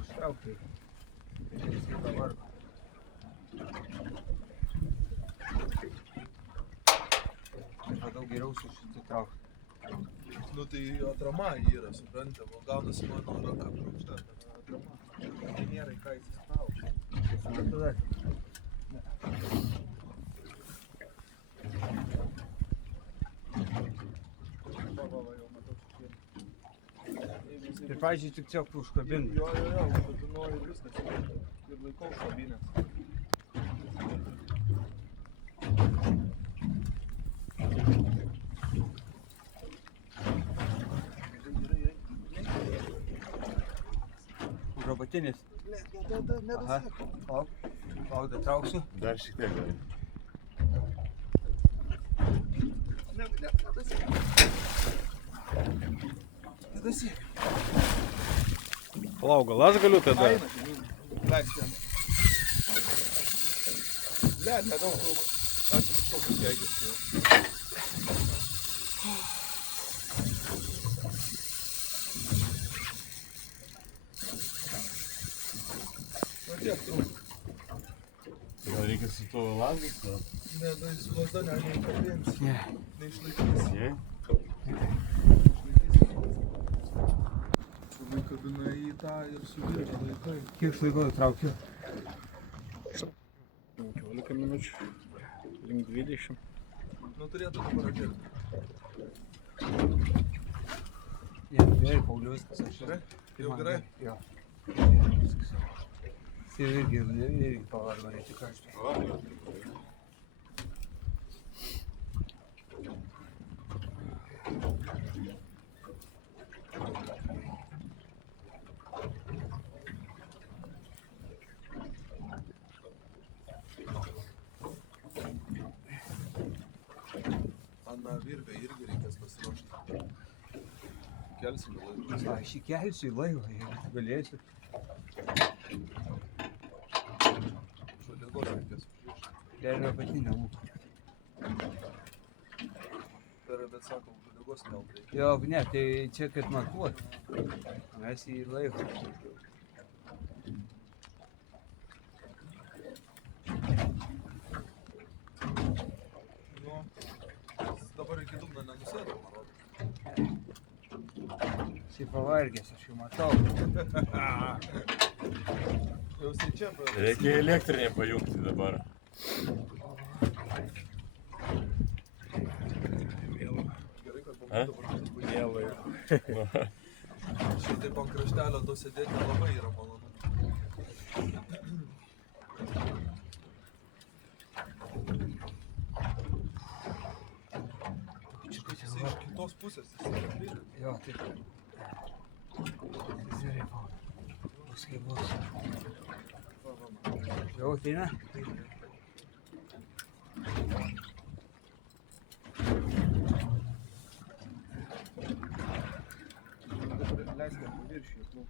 Ištraukti. Dabar. Daug geriau susitraukti. Nu tai atrama yra, suprantama, gaunasi mano ranka krūkšta, atrama. Tai nėra į ką įsitraukti. Tada. Va, jau matau šitie. Ir pavyzdžiui, tik čia užkabinti. Jo, užkabinu ir viskas. Ir laikau užkabinęs. Robatinis. Nedasiek. Lauk, dar trauksiu. Dar šiek tiek gali. Nedasiek. Palauk, gal aš galiu tada? Eina, leisk jam. Nedaug trūko. Aš čia kažkokius keikis jau. Tiek trūko. Gal reikia su tuo lazdas? Ne, su lazda neįkabinsi. Ne. Neišlaikys. Jei? Šunai kabina į tą ir suvirė laikai. Kiek laiko traukiu? 15 minučių. Link 20. Nu turėtų dabar atėti. Ne, gerai, Pauliu, viskas aš Gerai? Jau gerai? Jo. Jis irgi pavargo, ne tik aš. Ana virvė irgi reikės pasiruošti. Kelsim laivą. Aš įkelsiu į laivą, jeigu galėsiu. Žodėgos reikės užrišti. Lervio apatinę lūpą. Bet sako, žodėgos nereikia. Jo, ne, tai čia kad matuot. Mes į laivą. Nu, dabar iki dugno nenusėdau, man rodo. Jis pavargęs, aš jau matau. Jau jisai čia pradės. Reikia elektrinę pajungti dabar. Gerai, kad A? dabar Mielai. šitaip ant kraštelio to sėdėti labai yra malonu. Jisai iš kitos pusės, jisai yra. Jo, taip. Gerai, Pauliu. Bus kaip bus. Jau ateina? Leiskite paviršių, nu.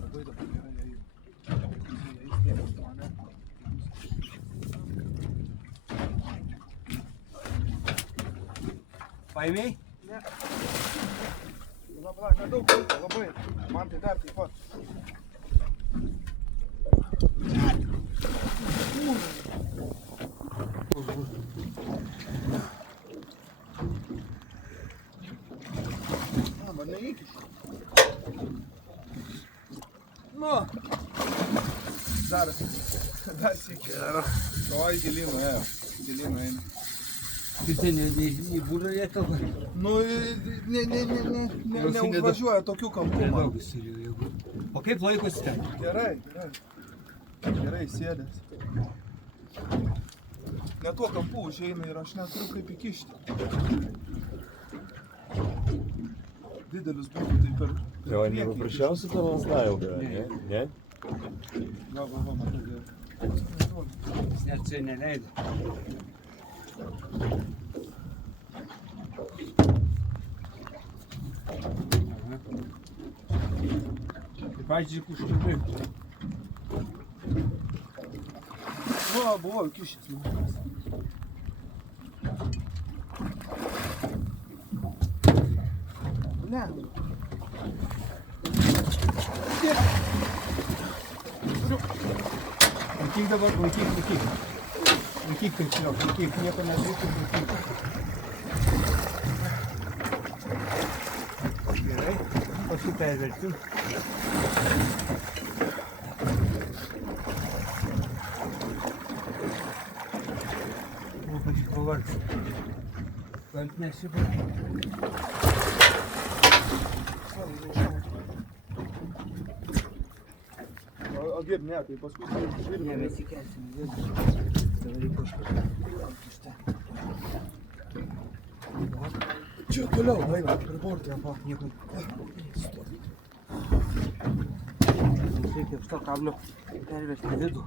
Labai dabar gerai ėjau. Jis tėvas mane. Paėmėjai? Ne. Labai, nedaug laiko, labai. Man tai dar taip pat. Man neįkiš. Nu. Dar sėki. Oi, gilinu ėjo. Gilinu eina. Tai ten į būrą jėtavo. Nu, neužvažiuoja tokių kampų man. Nedaug jis turi jėgų. O kaip laikosi ten? Gerai, gerai. Gerai sėdės. Ne tuo kampu užeina ir aš neturiu kaip įkišti. Didelis būtų tai per Jo, nepaprasčiausia ta lazda ilga, ne? Ne? Va, matau gerai. Jis net čia neleido. Tai pavyzdžiui, užkabinti. Va, buvau įkišęs. Ne. Laikyk dabar, laikyk. Laikyk tiksliau, laikyk, nieko nedaryk, laikyk. Gerai, paskui pervertim. Aš pavargsiu. Gal nesipavargsiu. O gėb, ne, tai paskui Ne, mes įkelsim. Čia toliau, eina, prie borto. Nieko. Reikia iš to kablio pervesti į vidų.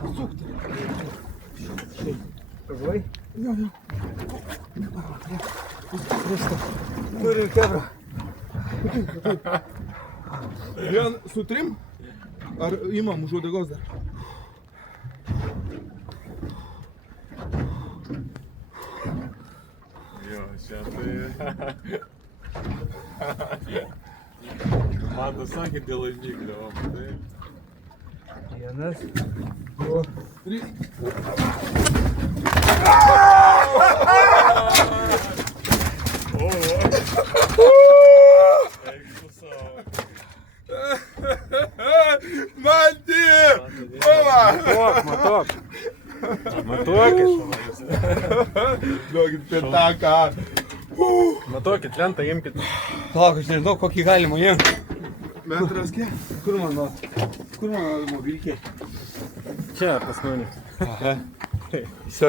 Pasukti. Štai. Pagalvai? Jo. Viską. Turim kebrą. Vien su trim? Ar imam už uodegos dar? Jo, čia tai... Man tas sakė dėl laimiklio, o tai... Vienas. Du, trys. Eik su savo. Manti! Ova! Matok! Matokit! Duokit pėtaką. Matokit, lentą imkit. Palauk, aš nežinau, kokį galima imti. Metras kiek? Kur mano mobilkė? Čia pas mane. Aha. Все,